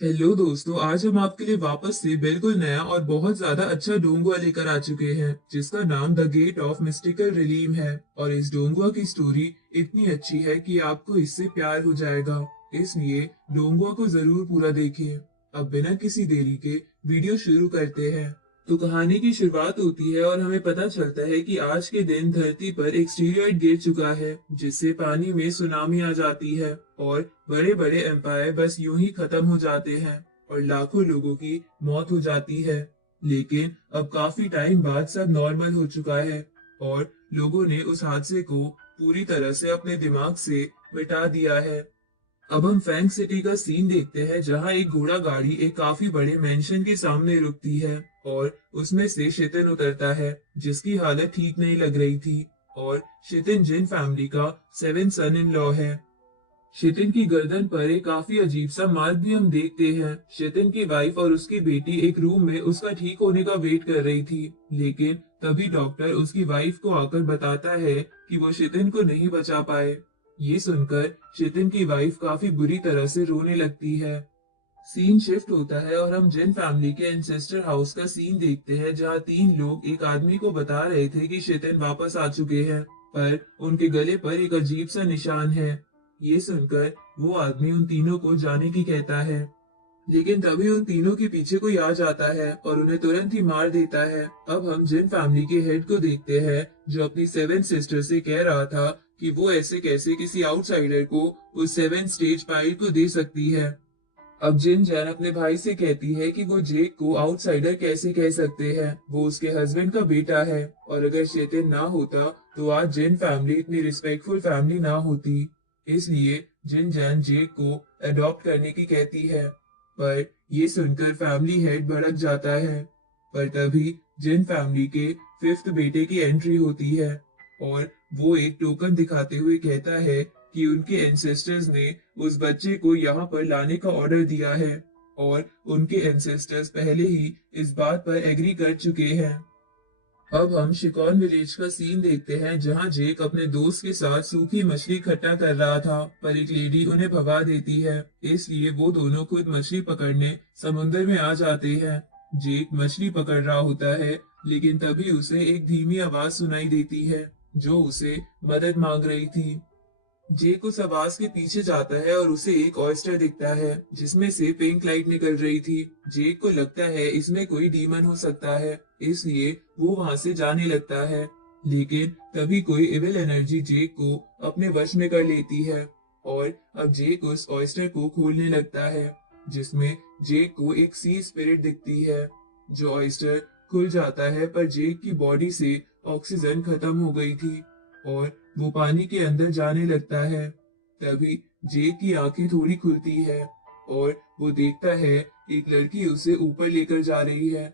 Hello दोस्तों, आज हम आपके लिए वापस से बिल्कुल नया और बहुत ज्यादा अच्छा डोंगुआ लेकर आ चुके हैं जिसका नाम the gate of mystical realm है। और इस डोंगुआ की स्टोरी इतनी अच्छी है कि आपको इससे प्यार हो जाएगा। इसलिए डोंगुआ को जरूर पूरा देखें। अब बिना किसी देरी के वीडियो शुरू करते हैं। तो कहानी की शुरुआत होती है और हमें पता चलता है कि आज के दिन धरती पर एक स्टीरियड गिर चुका है जिससे पानी में सुनामी आ जाती है और बड़े बड़े एम्पायर बस यूं ही खत्म हो जाते हैं और लाखों लोगों की मौत हो जाती है। लेकिन अब काफी टाइम बाद सब नॉर्मल हो चुका है और लोगों ने उस हादसे को पूरी तरह से अपने दिमाग से मिटा दिया है। अब हम फैंग सिटी का सीन देखते हैं जहां एक घोड़ा गाड़ी एक काफी बड़े मेंशन के सामने रुकती है और उसमें से शितिन उतरता है जिसकी हालत ठीक नहीं लग रही थी। और शितिन जिन फैमिली का सेवन सन इन लॉ है। शितिन की गर्दन पर एक काफी अजीब सा मार्क भी हम देखते हैं। शितिन की वाइफ और उसकी बेटी एक रूम में उसका ठीक होने का वेट कर रही थी, लेकिन तभी डॉक्टर उसकी वाइफ को आकर बताता है कि वो शितिन को नहीं बचा पाए। ये सुनकर शितिन की वाइफ काफी बुरी तरह से रोने लगती है। सीन शिफ्ट होता है और हम जिन फैमिली के एंसेस्टर हाउस का सीन देखते हैं जहां तीन लोग एक आदमी को बता रहे थे कि शितिन वापस आ चुके हैं, पर उनके गले पर एक अजीब सा निशान है। ये सुनकर वो आदमी उन तीनों को जाने की कहता है, लेकिन तभी उन तीनों के पीछे कोई आ जाता है और उन्हें तुरंत ही मार देता है। अब हम जिन फैमिली के हेड को देखते हैं जो अपनी सेवन सिस्टर से कह रहा था कि वो ऐसे कैसे किसी आउटसाइडर को उस सेवन स्टेज पाइल को दे सकती है। अब जिन जैन अपने भाई से कहती है कि वो जेक को आउटसाइडर कैसे कह सकते हैं, वो उसके हस्बैंड का बेटा है और अगर शेतिन ना होता तो आज जिन फैमिली इतनी रिस्पेक्टफुल फैमिली ना होती। इसलिए जिन जैन जेक को अडॉप्ट करने की कहती है, पर ये सुनकर फैमिली हेड भड़क जाता है। पर तभी जिन फैमिली के फिफ्थ बेटे की एंट्री होती है और वो एक टोकन दिखाते हुए कहता है कि उनके एंसेस्टर्स ने उस बच्चे को यहाँ पर लाने का ऑर्डर दिया है और उनके एंसेस्टर्स पहले ही इस बात पर एग्री कर चुके हैं। अब हम शिकॉन विलेज का सीन देखते हैं जहां जेक अपने दोस्त के साथ सूखी मछली इकट्ठा कर रहा था, पर एक लेडी उन्हें भगा देती है। इसलिए वो दोनों खुद मछली पकड़ने समुद्र में आ जाते हैं। जेक मछली पकड़ रहा होता है, लेकिन तभी उसे एक धीमी आवाज सुनाई देती है जो उसे मदद मांग रही थी। जेक उस आवाज के पीछे जाता है और उसे एक ऑयस्टर दिखता है जिसमें से पिंक लाइट निकल रही थी। जेक को लगता है इसमें कोई डीमन हो सकता है, इसलिए वो वहां से जाने लगता है। लेकिन तभी कोई इविल एनर्जी जेक को अपने वश में कर लेती है और अब जेक उस ऑयस्टर को खोलने लगता है जिसमें जेक को एक सी स्पिरिट दिखती है। जो ऑयस्टर खुल जाता है पर जेक की बॉडी से ऑक्सीजन खत्म हो गई थी और वो पानी के अंदर जाने लगता है। तभी जेक की आंखें थोड़ी खुलती है और वो देखता है एक लड़की उसे ऊपर लेकर जा रही है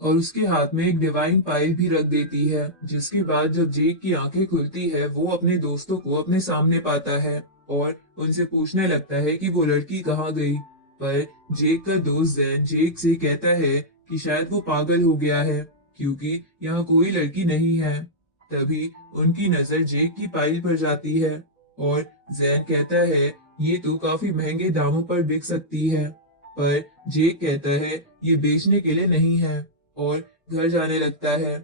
और उसके हाथ में एक डिवाइन पाइल भी रख देती है। जिसके बाद जब जेक की आंखें खुलती है वो अपने दोस्तों को अपने सामने पाता है और उनसे पूछने लगता है कि वो लड़की कहाँ गई। पर जेक का दोस्त जैन जेक से कहता है कि शायद वो पागल हो गया है क्योंकि यहाँ कोई लड़की नहीं है। तभी उनकी नजर जेक की पाइल पर जाती है और जैन कहता है ये तो काफी महंगे दामों पर बिक सकती है, पर जेक कहता है ये बेचने के लिए नहीं है और घर जाने लगता है।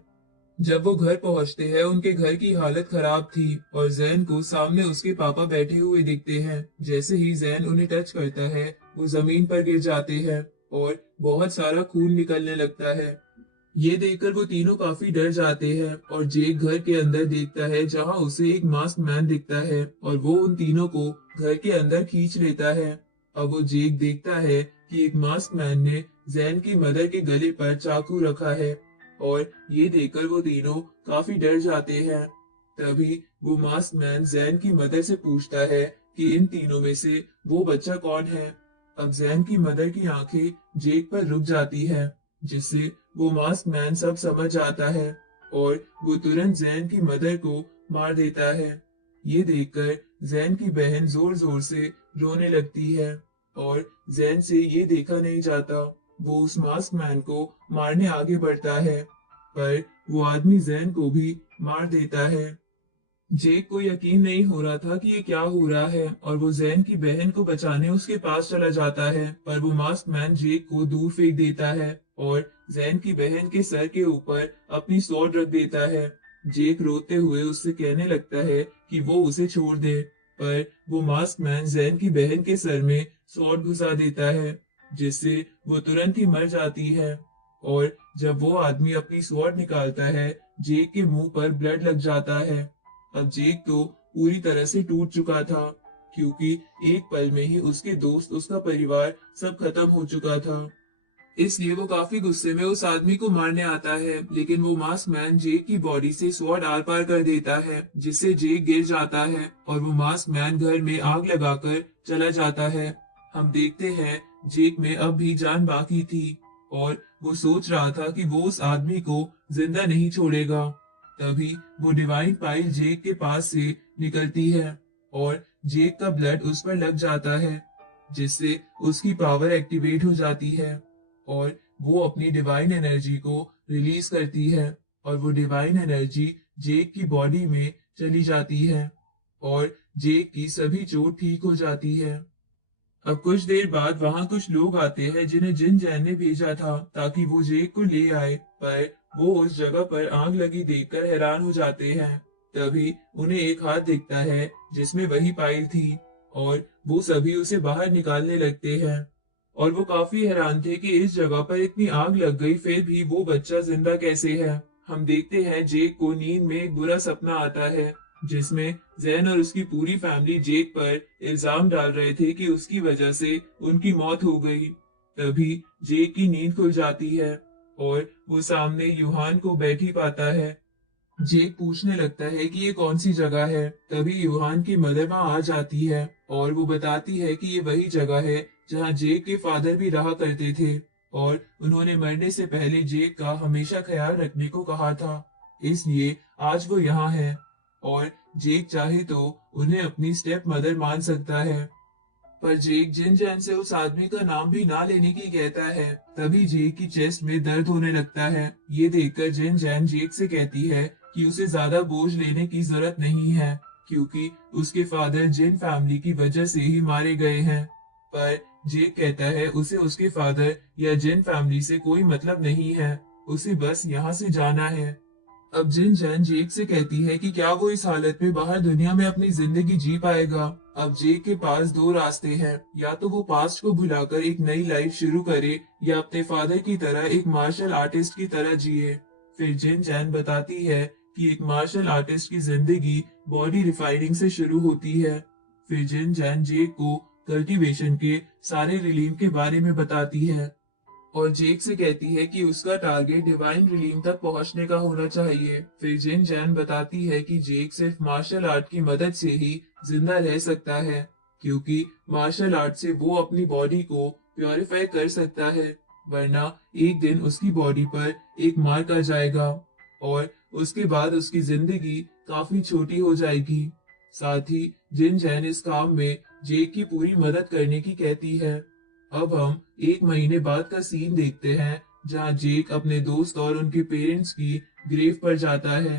जब वो घर पहुंचते हैं उनके घर की हालत खराब थी और जैन को सामने उसके पापा बैठे हुए दिखते हैं। जैसे ही जैन उन्हें टच करता है वो जमीन पर गिर जाते हैं और बहुत सारा खून निकलने लगता है। ये देखकर वो तीनों काफी डर जाते हैं और जेक घर के अंदर देखता है जहां उसे एक मास्क मैन दिखता है और वो उन तीनों को घर के अंदर खींच लेता है। अब वो जेक देखता है कि एक मास्क मैन ने जैन की मदर के गले पर चाकू रखा है और ये देखकर वो तीनों काफी डर जाते हैं। तभी वो मास्क मैन जैन की मदर से पूछता है कि इन तीनों में से वो बच्चा कौन है। अब जैन की मदर की आंखें जेक पर रुक जाती है जिससे वो मास्क मैन सब समझ आता है और वो तुरंत जैन की मदर को मार देता है। ये देखकर जैन की बहन जोर जोर से रोने लगती है और जैन से ये देखा नहीं जाता। वो उस मास्क मैन को मारने आगे बढ़ता है पर वो आदमी जैन को भी मार देता है। जेक को यकीन नहीं हो रहा था कि ये क्या हो रहा है और वो जैन की बहन को बचाने उसके पास चला जाता है, पर वो मास्क मैन जेक को दूर फेंक देता है और जैन की बहन के सर के ऊपर अपनी स्वॉर्ड रख देता है। जेक रोते हुए उससे कहने लगता है कि वो उसे छोड़ दे, पर वो मास्क मैन जैन की बहन के सर में स्वॉर्ड घुसा देता है, जिससे वो तुरंत ही मर जाती है। और जब वो आदमी अपनी स्वॉर्ड निकालता है, जेक के मुंह पर ब्लड लग जाता है। अब जेक तो पूरी तरह से टूट चुका था, क्योंकि एक पल में ही उसके दोस्त, उसका परिवार सब खत्म हो चुका था। इसलिए वो काफी गुस्से में उस आदमी को मारने आता है, लेकिन वो मास्क मैन जेक की बॉडी से स्वॉर्ड आर पार कर देता है, जिससे जेक गिर जाता है और वो मास्क मैन घर में आग लगाकर चला जाता है। हम देखते हैं जेक में अब भी जान बाकी थी और वो सोच रहा था कि वो उस आदमी को जिंदा नहीं छोड़ेगा। तभी वो डिवाइन पाइल जेक के पास से निकलती है और जेक का ब्लड उस पर लग जाता है, जिससे उसकी पावर एक्टिवेट हो जाती है और वो अपनी डिवाइन एनर्जी को रिलीज करती है और वो डिवाइन एनर्जी जेक की बॉडी में चली जाती है और जेक की सभी चोट ठीक हो जाती है। अब कुछ देर बाद वहां कुछ लोग आते हैं जिन्हें जिन जैन ने भेजा था ताकि वो जेक को ले आए, पर वो उस जगह पर आग लगी देखकर हैरान हो जाते हैं। तभी उन्हें एक हाथ दिखता है जिसमें वही पाइल थी और वो सभी उसे बाहर निकालने लगते हैं और वो काफी हैरान थे कि इस जगह पर इतनी आग लग गई फिर भी वो बच्चा जिंदा कैसे है। हम देखते हैं जेक को नींद में एक बुरा सपना आता है, जिसमें जैन और उसकी पूरी फैमिली जेक पर इल्जाम डाल रहे थे कि उसकी वजह से उनकी मौत हो गई। तभी जेक की नींद खुल जाती है और वो सामने यूहान को बैठी पाता है। जेक पूछने लगता है कि ये कौन सी जगह है। तभी यूहान की मदर वहां आ जाती है और वो बताती है कि ये वही जगह है जहां जेक के फादर भी रहा करते थे और उन्होंने मरने से पहले जेक का हमेशा ख्याल रखने को कहा था। इसलिए आज वो यहाँ है और जेक चाहे तो उन्हें अपनी स्टेप मदर मान सकता है। पर जेक जिन जैन से उस आदमी का नाम भी ना लेने की कहता है। तभी जेक की चेस्ट में दर्द होने लगता है। ये देखकर जिन जैन जेक से कहती है कि उसे ज्यादा बोझ लेने की जरूरत नहीं है, क्योंकि उसके फादर जिन फैमिली की वजह से ही मारे गए हैं। पर जेक कहता है उसे उसके फादर या जिन फैमिली से कोई मतलब नहीं है, उसे बस यहाँ से जाना है। अब जिन जैन जेक से कहती है कि क्या वो इस हालत में बाहर दुनिया में अपनी जिंदगी जी पाएगा। अब जेक के पास दो रास्ते हैं, या तो वो पास्ट को भुलाकर एक नई लाइफ शुरू करे या अपने फादर की तरह एक मार्शल आर्टिस्ट की तरह जिए। फिर जिन जैन बताती है कि एक मार्शल आर्टिस्ट की जिंदगी बॉडी रिफाइनिंग से शुरू होती है। फिर जिन जैन जेक को कल्टीवेशन के सारे रिलीम के बारे में बताती है और जेक से कहती है कि उसका टारगेट डिवाइन रिलीम तक पहुंचने का होना चाहिए। फिर जिन जैन बताती है कि जेक सिर्फ मार्शल आर्ट की मदद से ही जिंदा रह सकता है, क्योंकि मार्शल आर्ट से वो अपनी बॉडी को प्योरीफाई कर सकता है, वरना एक दिन उसकी बॉडी पर एक मार्क आ जाएगा और उसके बाद उसकी जिंदगी काफी छोटी हो जाएगी। साथ ही जिन जैन इस काम में जेक की पूरी मदद करने की कहती है। अब हम एक महीने बाद का सीन देखते हैं, जहां जेक अपने दोस्त और उनके पेरेंट्स की ग्रेव पर जाता है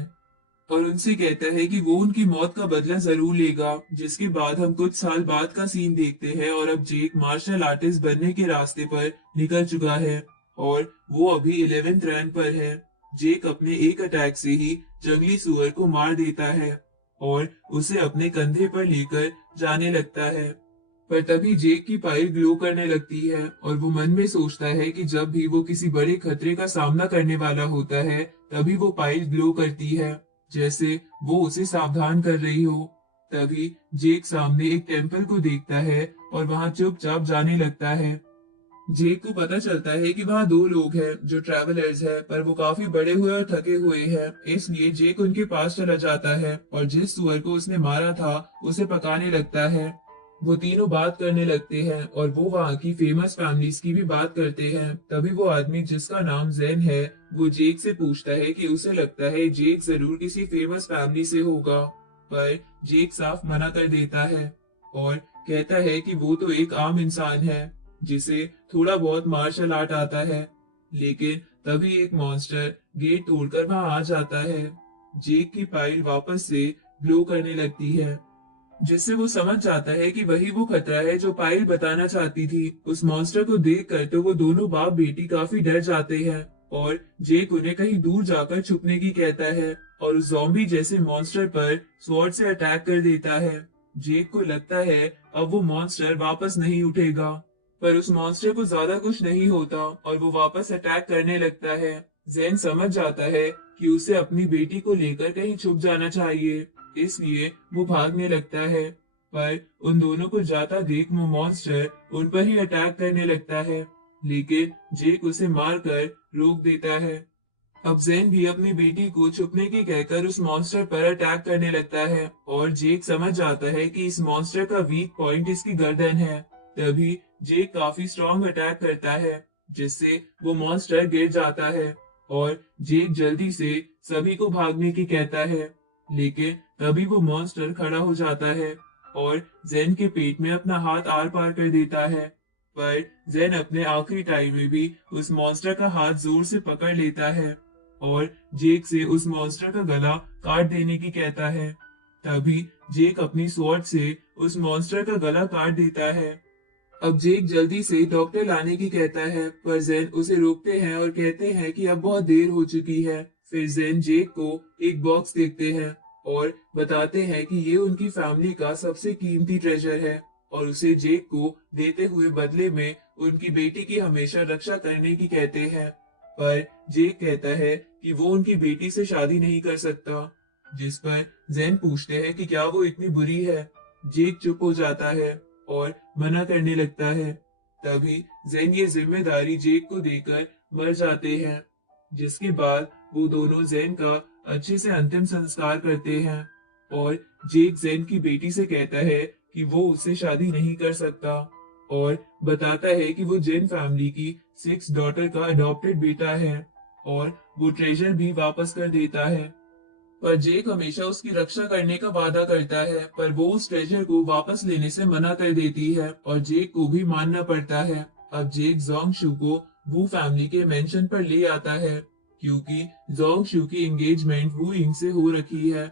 और उनसे कहता है कि वो उनकी मौत का बदला जरूर लेगा। जिसके बाद हम कुछ साल बाद का सीन देखते हैं और अब जेक मार्शल आर्टिस्ट बनने के रास्ते पर निकल चुका है और वो अभी 11th रैंक पर है। जेक अपने एक अटैक से ही जंगली सुअर को मार देता है और उसे अपने कंधे पर लेकर जाने लगता है। पर तभी जेक की पाइल ग्लो करने लगती है और वो मन में सोचता है कि जब भी वो किसी बड़े खतरे का सामना करने वाला होता है, तभी वो पाइल ग्लो करती है, जैसे वो उसे सावधान कर रही हो। तभी जेक सामने एक टेम्पल को देखता है और वहां चुपचाप जाने लगता है। जेक को पता चलता है कि वहाँ दो लोग हैं जो ट्रैवलर्स हैं, पर वो काफी बड़े हुए और थके हुए हैं। इसलिए जेक उनके पास चला जाता है और जिस सुअर को उसने मारा था उसे पकाने लगता है। वो तीनों बात करने लगते हैं और वो वहाँ की फेमस फैमिलीज की भी बात करते हैं। तभी वो आदमी जिसका नाम जैन है, वो जेक से पूछता है कि उसे लगता है जेक जरूर किसी फेमस फैमिली से होगा, पर जेक साफ मना कर देता है और कहता है कि वो तो एक आम इंसान है जिसे थोड़ा बहुत मार्शल आर्ट आता है। लेकिन तभी एक मॉन्स्टर गेट तोड़कर वहां आ जाता है। जेक की पाइल वापस से ग्लो करने लगती है, जिससे वो समझ जाता है कि वही वो खतरा है जो पायल बताना चाहती थी। उस मॉन्स्टर को देखकर तो वो दोनों बाप बेटी काफी डर जाते हैं और जेक उन्हें कहीं दूर जाकर छुपने की कहता है और उस ज़ॉम्बी जैसे मॉन्स्टर पर स्वॉर्ड से अटैक कर देता है। जेक को लगता है अब वो मॉन्स्टर वापस नहीं उठेगा, पर उस मॉन्स्टर को ज्यादा कुछ नहीं होता और वो वापस अटैक करने लगता है। जैन समझ जाता है कि उसे अपनी बेटी को लेकर कहीं छुप जाना चाहिए, इसलिए वो भागने लगता है, पर उन दोनों को जाता देख वो मॉन्स्टर उन पर ही अटैक करने लगता है, लेकिन जेक उसे मारकर रोक देता है। अब जैन भी अपनी बेटी को छुपने की कहकर उस मॉन्स्टर पर अटैक करने लगता है और जेक समझ जाता है कि इस मॉन्स्टर का वीक पॉइंट इसकी गर्दन है। तभी जेक काफी स्ट्रॉन्ग अटैक करता है, जिससे वो मॉन्स्टर गिर जाता है और जेक जल्दी से सभी को भागने की कहता है, लेकिन तभी वो मॉन्स्टर खड़ा हो जाता है और जैन के पेट में अपना हाथ आर पार कर देता है। पर जैन अपने आखिरी टाइम में भी उस मॉन्स्टर का हाथ जोर से पकड़ लेता है और जेक से उस मॉन्स्टर का गला काट देने की कहता है। तभी जेक अपनी स्वॉर्ड से उस मॉन्स्टर का गला काट देता है। अब जेक जल्दी से डॉक्टर लाने की कहता है, पर जैन उसे रोकते हैं और कहते हैं कि अब बहुत देर हो चुकी है। फिर जैन जेक को एक बॉक्स देखते हैं और बताते हैं कि ये उनकी फैमिली का सबसे कीमती ट्रेजर है और उसे जेक को देते हुए बदले में उनकी बेटी की हमेशा रक्षा करने की कहते हैं। पर जेक कहता है कि वो उनकी बेटी से शादी नहीं कर सकता, जिस पर जैन पूछते हैं कि क्या वो इतनी बुरी है। जेक चुप हो जाता है और मना करने लगता है। तभी जैन ये जिम्मेदारी जेक को देकर मर जाते हैं, जिसके बाद वो दोनों जैन का अच्छे से अंतिम संस्कार करते हैं और जेक जैन की बेटी से कहता है कि वो उससे शादी नहीं कर सकता और बताता है कि वो जैन फैमिली की 6 डॉटर का अडॉप्टेड बेटा है और वो ट्रेजर भी वापस कर देता है। पर जेक हमेशा उसकी रक्षा करने का वादा करता है, पर वो उस ट्रेजर को वापस लेने से मना कर देती है और जेक को भी मानना पड़ता है। अब जेक जोंगशू को वू फैमिली के मेंशन पर ले आता है, क्योंकि जोंगशू की एंगेजमेंट वू यिंग से हो रखी है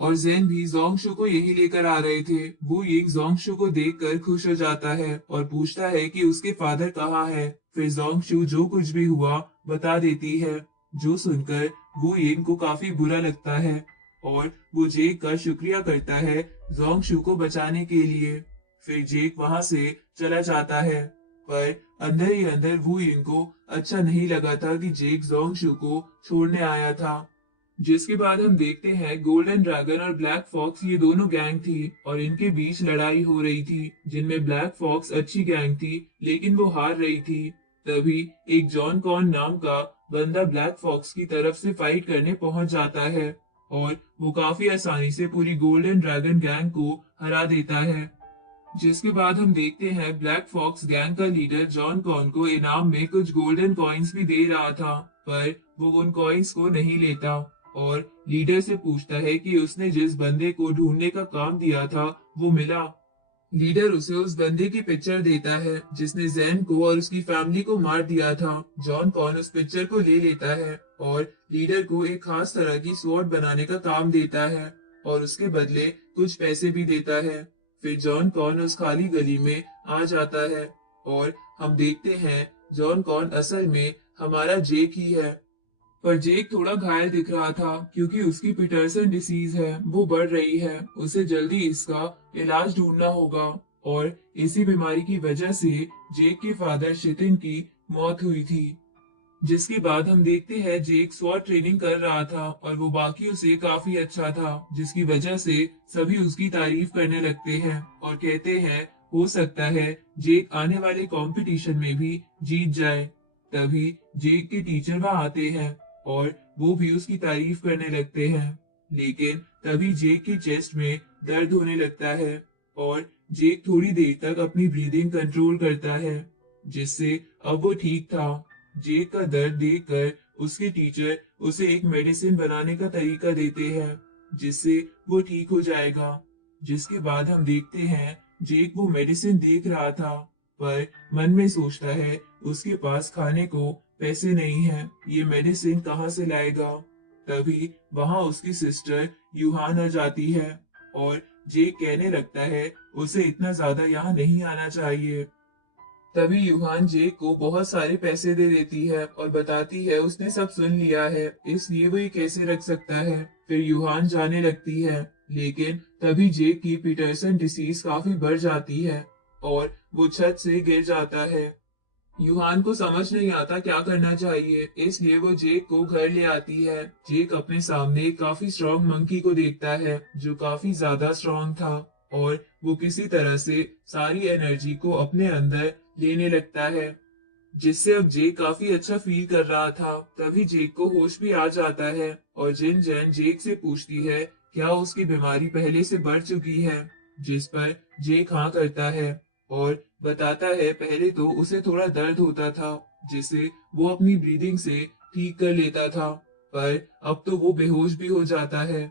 और जेन भी जोंगशू को यही लेकर आ रहे थे। वू यिंग जोंगशू को देखकर खुश हो जाता है और पूछता है कि उसके फादर कहाँ है। फिर जोंगशू जो कुछ भी हुआ बता देती है, जो सुनकर वू यिंग को काफी बुरा लगता है और वो जेक का शुक्रिया करता है जोंगशू को बचाने के लिए। फिर जेक वहां से चला जाता है, पर अंदर ही अंदर वू यिंग को अच्छा नहीं लगा था कि जेक जोंगशू को छोड़ने आया था। जिसके बाद हम देखते हैं गोल्डन ड्रैगन और ब्लैक फॉक्स ये दोनों गैंग थी और इनके बीच लड़ाई हो रही थी, जिनमें ब्लैक फॉक्स अच्छी गैंग थी लेकिन वो हार रही थी। तभी एक जॉन कॉर्न नाम का बंदा ब्लैक फॉक्स की तरफ से फाइट करने पहुंच जाता है और वो काफी आसानी से पूरी गोल्डन ड्रैगन गैंग को हरा देता है। जिसके बाद हम देखते हैं ब्लैक फॉक्स गैंग का लीडर जॉन कॉर्न को इनाम में कुछ गोल्डन कॉइन्स भी दे रहा था, पर वो उन कॉइन्स को नहीं लेता और लीडर से पूछता है कि उसने जिस बंदे को ढूंढने का काम दिया था वो मिला। लीडर उसे उस बंदे की पिक्चर देता है जिसने जैन को और उसकी फैमिली को मार दिया था। जॉन कॉर्न उस पिक्चर को ले लेता है और लीडर को एक खास तरह की स्वॉर्ड बनाने का काम देता है और उसके बदले कुछ पैसे भी देता है। फिर जॉन कॉर्न उस खाली गली में आ जाता है और हम देखते हैं जॉन कॉर्न असल में हमारा जेक ही है। पर जेक थोड़ा घायल दिख रहा था क्योंकि उसकी पीटरसन डिसीज है, वो बढ़ रही है। उसे जल्दी इसका इलाज ढूंढना होगा और इसी बीमारी की वजह से जेक के फादर शितिन की मौत हुई थी। जिसके बाद हम देखते हैं जेक स्वॉर्ड ट्रेनिंग कर रहा था और वो बाकियों से काफी अच्छा था, जिसकी वजह से सभी उसकी तारीफ करने लगते हैं और कहते हैं हो सकता है जेक आने वाले कंपटीशन में भी जीत जाए। तभी जेक के टीचर वहां आते हैं और वो भी उसकी तारीफ करने लगते हैं, लेकिन तभी जेक की चेस्ट में दर्द होने लगता है और जेक थोड़ी देर तक अपनी ब्रीदिंग कंट्रोल करता है, जिससे अब वो ठीक था। जेक का दर्द देखकर उसके टीचर उसे एक मेडिसिन बनाने का तरीका देते हैं, जिससे वो ठीक हो जाएगा। जिसके बाद हम देखते हैं जेक वो मेडिसिन देख रहा था, पर मन में सोचता है उसके पास खाने को पैसे नहीं है, ये मेडिसिन कहाँ से लाएगा। तभी वहां उसकी सिस्टर यूहान आ जाती है और जेक कहने लगता है उसे इतना ज्यादा यहाँ नहीं आना चाहिए। तभी यूहान जेक को बहुत सारे पैसे दे देती है और बताती है उसने सब सुन लिया है, इसलिए वो ये कैसे रख सकता है। फिर यूहान जाने लगती है, लेकिन तभी जेक की पीटरसन डिसीज काफी बढ़ जाती है और वो छत से गिर जाता है। यूहान को समझ नहीं आता क्या करना चाहिए, इसलिए वो जेक को घर ले आती है। जेक अपने सामने एक काफी स्ट्रॉन्ग मंकी को देखता है जो काफी ज्यादा स्ट्रॉन्ग था और वो किसी तरह से सारी एनर्जी को अपने अंदर लेने लगता है, जिससे अब जेक काफी अच्छा फील कर रहा था। तभी जेक को होश भी आ जाता है और जिन जैन जेक से पूछती है क्या उसकी बीमारी पहले से बढ़ चुकी है, जिस पर जेक हाँ करता है और बताता है पहले तो उसे थोड़ा दर्द होता था जिसे वो अपनी ब्रीदिंग से ठीक कर लेता था, पर अब तो वो बेहोश भी हो जाता है।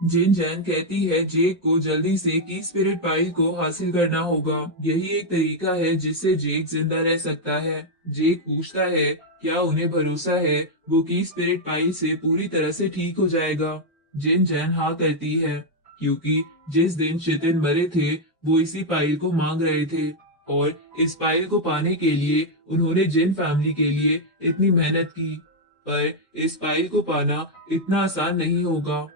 जिन जैन कहती है जेक को जल्दी से की स्पिरिट पाइल को हासिल करना होगा, यही एक तरीका है जिससे जेक जिंदा रह सकता है। जेक पूछता है क्या उन्हें भरोसा है वो की स्पिरिट पाइल से पूरी तरह से ठीक हो जाएगा। जिन जैन हाँ करती है क्योंकि जिस दिन चितिन मरे थे वो इसी पाइल को मांग रहे थे और इस पाइल को पाने के लिए उन्होंने जिन फैमिली के लिए इतनी मेहनत की, पर इस पाइल को पाना इतना आसान नहीं होगा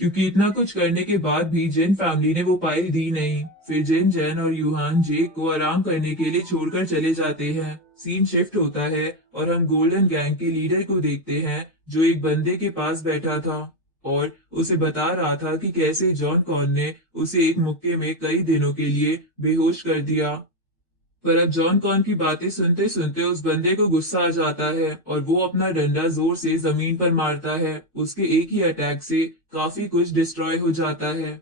क्योंकि इतना कुछ करने के बाद भी जिन फैमिली ने वो पाइल दी नहीं। फिर जिन जैन और यूहान जेक को आराम करने के लिए छोड़कर चले जाते हैं। सीन शिफ्ट होता है और हम गोल्डन गैंग के लीडर को देखते हैं जो एक बंदे के पास बैठा था और उसे बता रहा था कि कैसे जॉन कॉन ने उसे एक मुक्के में कई दिनों के लिए बेहोश कर दिया। पर अब जॉन कॉन की बातें सुनते सुनते उस बंदे को गुस्सा आ जाता है और वो अपना डंडा जोर से जमीन पर मारता है। उसके एक ही अटैक से काफी कुछ डिस्ट्रॉय हो जाता है।